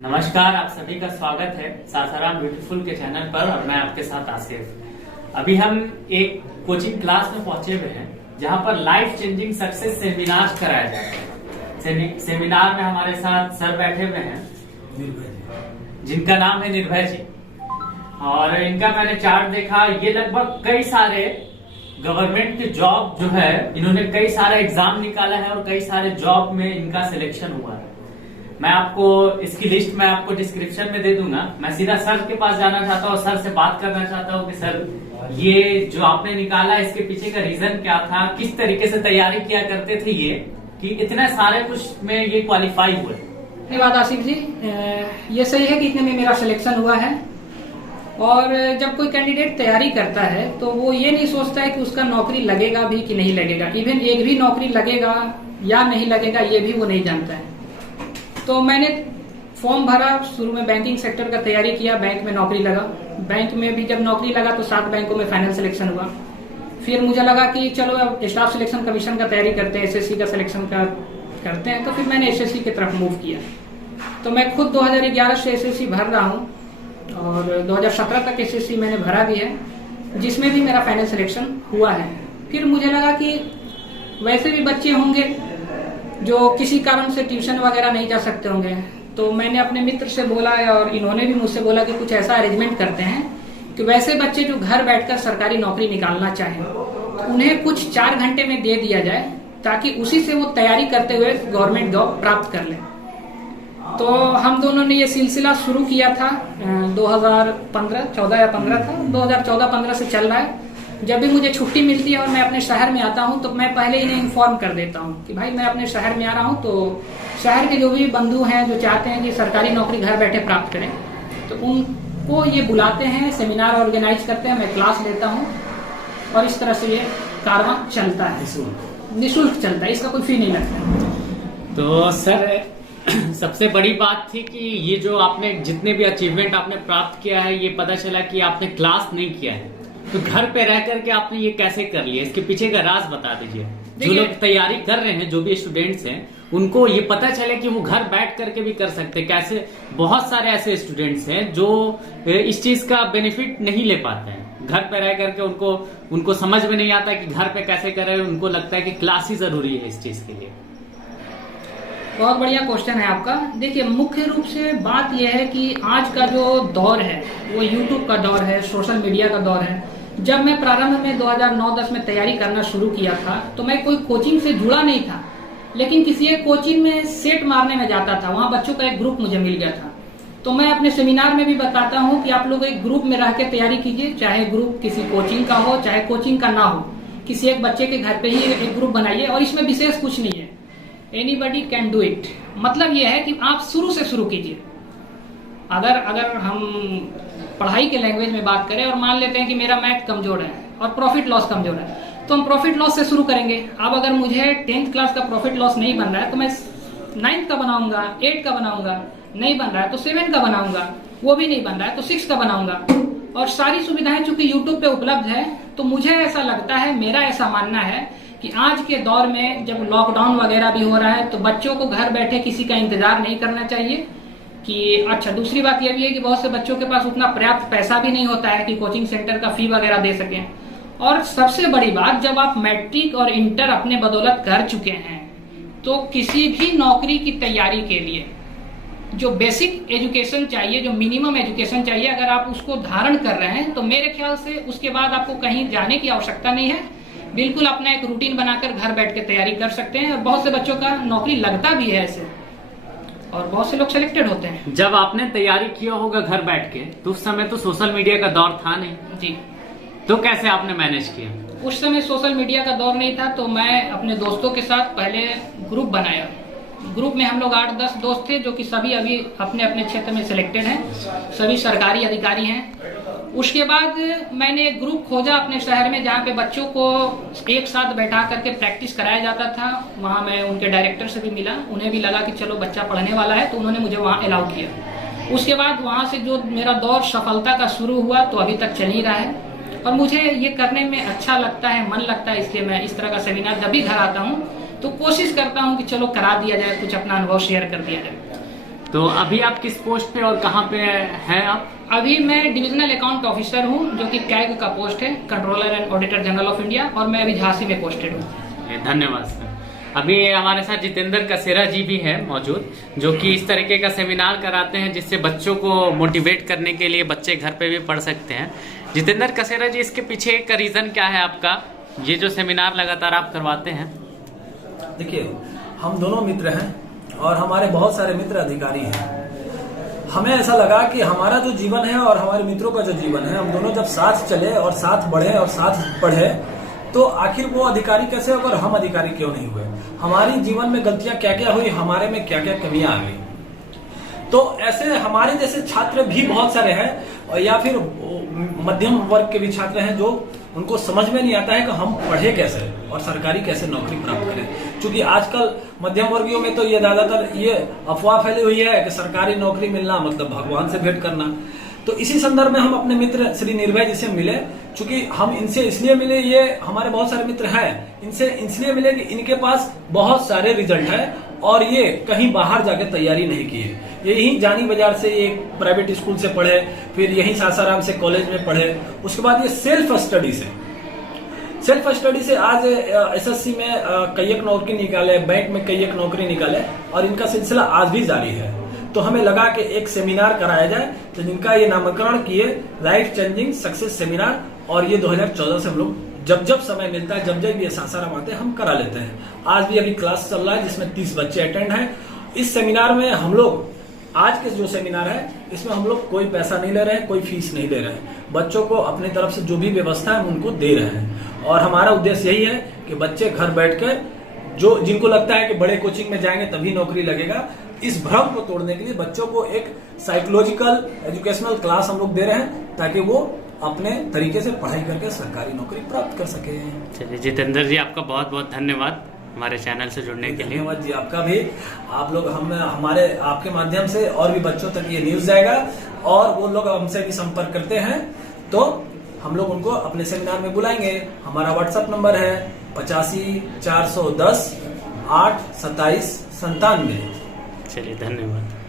नमस्कार, आप सभी का स्वागत है सासाराम ब्यूटीफुल के चैनल पर और मैं आपके साथ आसिफ। अभी हम एक कोचिंग क्लास में पहुंचे हुए हैं जहां पर लाइफ चेंजिंग सक्सेस सेमिनार कराया जाता है। सेमिनार में हमारे साथ सर बैठे हुए हैं जिनका नाम है निर्भय जी, और इनका मैंने चार्ट देखा। ये लगभग कई सारे गवर्नमेंट के जॉब जो है, इन्होंने कई सारा एग्जाम निकाला है और कई सारे जॉब में इनका सिलेक्शन हुआ है। मैं आपको इसकी लिस्ट मैं आपको डिस्क्रिप्शन में दे दूंगा। मैं सीधा सर के पास जाना चाहता हूँ, सर से बात करना चाहता हूँ कि सर ये जो आपने निकाला इसके पीछे का रीजन क्या था, किस तरीके से तैयारी किया करते थे ये कि इतने सारे कुछ में ये क्वालिफाई हुए। धन्यवाद आसिफ जी। ये सही है कि इतने में मेरा सिलेक्शन हुआ है। और जब कोई कैंडिडेट तैयारी करता है तो वो ये नहीं सोचता है कि उसका नौकरी लगेगा भी कि नहीं लगेगा। इवन एक भी नौकरी लगेगा या नहीं लगेगा ये भी वो नहीं जानता है। तो मैंने फॉर्म भरा, शुरू में बैंकिंग सेक्टर का तैयारी किया, बैंक में नौकरी लगा। बैंक में भी जब नौकरी लगा तो 7 बैंकों में फाइनल सिलेक्शन हुआ। फिर मुझे लगा कि चलो अब स्टाफ सिलेक्शन कमीशन का तैयारी करते हैं, एसएससी का सिलेक्शन का करते हैं। तो फिर मैंने एसएससी की तरफ मूव किया। तो मैं खुद 2011 से एसएससी भर रहा हूँ और 2017 तक एसएससी मैंने भरा भी है, जिसमें भी मेरा फाइनल सिलेक्शन हुआ है। फिर मुझे लगा कि वैसे भी बच्चे होंगे जो किसी कारण से ट्यूशन वगैरह नहीं जा सकते होंगे। तो मैंने अपने मित्र से बोला और इन्होंने भी मुझसे बोला कि कुछ ऐसा अरेंजमेंट करते हैं कि वैसे बच्चे जो घर बैठकर सरकारी नौकरी निकालना चाहें उन्हें कुछ 4 घंटे में दे दिया जाए, ताकि उसी से वो तैयारी करते हुए गवर्नमेंट जॉब प्राप्त कर लें। तो हम दोनों ने ये सिलसिला शुरू किया था 2014 या 15 था, 2014-15 से चल रहा है। जब भी मुझे छुट्टी मिलती है और मैं अपने शहर में आता हूँ तो मैं पहले इन्हें इन्फॉर्म कर देता हूँ कि भाई मैं अपने शहर में आ रहा हूँ। तो शहर के जो भी बंधु हैं जो चाहते हैं कि सरकारी नौकरी घर बैठे प्राप्त करें, तो उनको ये बुलाते हैं, सेमिनार ऑर्गेनाइज करते हैं, मैं क्लास लेता हूँ और इस तरह से ये कारवां चलता है। निःशुल्क चलता है, इसका कोई फी नहीं लगता। तो सर सबसे बड़ी बात थी कि ये जो आपने जितने भी अचीवमेंट आपने प्राप्त किया है, ये पता चला कि आपने क्लास नहीं किया है। तो घर पे रह करके आपने ये कैसे कर लिया, इसके पीछे का राज बता दीजिए। जो लोग तैयारी कर रहे हैं, जो भी स्टूडेंट्स हैं, उनको ये पता चले कि वो घर बैठ करके भी कर सकते हैं। कैसे बहुत सारे ऐसे स्टूडेंट्स हैं जो इस चीज का बेनिफिट नहीं ले पाते हैं। घर पे रह करके उनको समझ में नहीं आता कि घर पे कैसे करें। उनको लगता है कि क्लास ही जरूरी है इस चीज के लिए। बहुत बढ़िया क्वेश्चन है आपका। देखिए, मुख्य रूप से बात यह है कि आज का जो दौर है वो यूट्यूब का दौर है, सोशल मीडिया का दौर है। जब मैं प्रारंभ में 2009-10 में तैयारी करना शुरू किया था तो मैं कोई कोचिंग से जुड़ा नहीं था, लेकिन किसी एक कोचिंग में सेट मारने में जाता था। वहां बच्चों का एक ग्रुप मुझे मिल गया था। तो मैं अपने सेमिनार में भी बताता हूं कि आप लोग एक ग्रुप में रह के तैयारी कीजिए, चाहे ग्रुप किसी कोचिंग का हो चाहे कोचिंग का ना हो। किसी एक बच्चे के घर पे ही एक ग्रुप बनाइए और इसमें विशेष कुछ नहीं है, एनीबडी कैन डू इट। मतलब यह है कि आप शुरू से शुरू कीजिए। अगर हम पढ़ाई के लैंग्वेज में बात करें और मान लेते हैं कि मेरा मैथ कमजोर है और प्रॉफिट लॉस कमजोर है, तो हम प्रॉफिट लॉस से शुरू करेंगे। अब अगर मुझे 10th क्लास का प्रॉफिट लॉस नहीं बन रहा है तो मैं 9th का बनाऊंगा, 8 का बनाऊंगा, नहीं बन रहा है तो 7 का बनाऊंगा, वो भी नहीं बन रहा है तो 6 का बनाऊंगा। और सारी सुविधाएं चूंकि यूट्यूब पे उपलब्ध है, तो मुझे ऐसा लगता है, मेरा ऐसा मानना है कि आज के दौर में जब लॉकडाउन वगैरह भी हो रहा है तो बच्चों को घर बैठे किसी का इंतजार नहीं करना चाहिए। कि अच्छा, दूसरी बात यह भी है कि बहुत से बच्चों के पास उतना पर्याप्त पैसा भी नहीं होता है कि कोचिंग सेंटर का फी वगैरह दे सकें। और सबसे बड़ी बात, जब आप मैट्रिक और इंटर अपने बदौलत कर चुके हैं तो किसी भी नौकरी की तैयारी के लिए जो बेसिक एजुकेशन चाहिए, जो मिनिमम एजुकेशन चाहिए, अगर आप उसको धारण कर रहे हैं तो मेरे ख्याल से उसके बाद आपको कहीं जाने की आवश्यकता नहीं है। बिल्कुल अपना एक रूटीन बनाकर घर बैठ के तैयारी कर सकते हैं। और बहुत से बच्चों का नौकरी लगता भी है ऐसे, और बहुत से लोग सिलेक्टेड होते हैं। जब आपने तैयारी किया होगा घर बैठ के, तो उस समय तो सोशल मीडिया का दौर था नहीं जी, तो कैसे आपने मैनेज किया? उस समय सोशल मीडिया का दौर नहीं था, तो मैं अपने दोस्तों के साथ पहले ग्रुप बनाया। ग्रुप में हम लोग 8-10 दोस्त थे जो कि सभी अभी अपने अपने क्षेत्र में सिलेक्टेड हैं, सभी सरकारी अधिकारी हैं। उसके बाद मैंने एक ग्रुप खोजा अपने शहर में जहाँ पे बच्चों को एक साथ बैठा करके प्रैक्टिस कराया जाता था। वहाँ मैं उनके डायरेक्टर से भी मिला, उन्हें भी लगा कि चलो बच्चा पढ़ने वाला है, तो उन्होंने मुझे वहाँ अलाउ किया। उसके बाद वहाँ से जो मेरा दौर सफलता का शुरू हुआ तो अभी तक चल ही रहा है और मुझे ये करने में अच्छा लगता है, मन लगता है। इसलिए मैं इस तरह का सेमिनार जब भी घर आता हूँ तो कोशिश करता हूँ कि चलो करा दिया जाए, कुछ अपना अनुभव शेयर कर दिया जाए। तो अभी आप किस पोस्ट पे और कहाँ पे हैं आप? अभी मैं डिविजनल अकाउंट ऑफिसर हूँ, जो कि कैग का पोस्ट है, controller and auditor general of India, और मैं अभी झांसी में पोस्टेड हूँ। धन्यवाद सर। अभी हमारे साथ जितेंद्र कसेरा जी भी है मौजूद, जो कि इस तरीके का सेमिनार कराते हैं जिससे बच्चों को मोटिवेट करने के लिए बच्चे घर पे भी पढ़ सकते हैं। जितेंद्र कसेरा जी, इसके पीछे का रीजन क्या है आपका, ये जो सेमिनार लगातार आप करवाते हैं? देखिए, हम दोनों मित्र हैं और हमारे बहुत सारे मित्र अधिकारी हैं। हमें ऐसा लगा कि हमारा जो जीवन है और हमारे मित्रों का जो जीवन है, हम दोनों जब साथ चले और साथ बढ़े और साथ पढ़े, तो आखिर वो अधिकारी कैसे और हम अधिकारी क्यों नहीं हुए? हमारी जीवन में गलतियां क्या क्या हुई, हमारे में क्या क्या कमियां आ गई। तो ऐसे हमारे जैसे छात्र भी बहुत सारे हैं, या फिर मध्यम वर्ग के भी छात्र हैं जो उनको समझ में नहीं आता है कि हम पढ़े कैसे और सरकारी कैसे नौकरी प्राप्त करें। क्योंकि आजकल मध्यम वर्गियों में तो ये ज्यादातर ये अफवाह फैली हुई है कि सरकारी नौकरी मिलना मतलब भगवान से भेंट करना। तो इसी संदर्भ में हम अपने मित्र श्री निर्भय जी से मिले। चूंकि हम इनसे इसलिए मिले, ये हमारे बहुत सारे मित्र हैं, इनसे इसलिए मिले कि इनके पास बहुत सारे रिजल्ट है और ये कहीं बाहर जाके तैयारी नहीं किए। ये यहीं जानी बाजार से एक प्राइवेट स्कूल से पढ़े, फिर यहीं सासाराम से कॉलेज में पढ़े, उसके बाद ये सेल्फ स्टडी से आज एसएससी में कई एक नौकरी निकाले, बैंक में कई एक नौकरी निकाले, और इनका सिलसिला आज भी जारी है। तो हमें लगा कि एक सेमिनार कराया जाए, तो जिनका ये नामकरण किए लाइफ चेंजिंग सक्सेस सेमिनार, और ये 2014 से हम लोग जब समय मिलता है, जब ये सासाराम आते हैं, हम करा लेते हैं। आज भी अभी क्लास चल रहा है जिसमें 30 बच्चे अटेंड हैं। इस सेमिनार में हम लोग, आज के जो सेमिनार है, इसमें हम लोग कोई पैसा नहीं ले रहे हैं, कोई फीस नहीं ले रहे हैं। बच्चों को अपनी तरफ से जो भी व्यवस्था है उनको दे रहे हैं, और हमारा उद्देश्य यही है कि बच्चे घर बैठ कर, जो जिनको लगता है कि बड़े कोचिंग में जाएंगे तभी नौकरी लगेगा, इस भ्रम को तोड़ने के लिए बच्चों को एक साइकोलॉजिकल एजुकेशनल क्लास हम लोग दे रहे हैं, ताकि वो अपने तरीके से पढ़ाई करके सरकारी नौकरी प्राप्त कर सके। चलिए जितेंद्र जी, आपका बहुत बहुत धन्यवाद हमारे चैनल से जुड़ने के लिए। धन्यवाद जी, आपका भी। आप लोग हमारे आपके माध्यम से और भी बच्चों तक ये न्यूज जाएगा, और वो लोग हमसे भी संपर्क करते हैं तो हम लोग उनको अपने सेमिनार में बुलाएंगे। हमारा व्हाट्सएप नंबर है 85 410 8 27 97। चलिए धन्यवाद।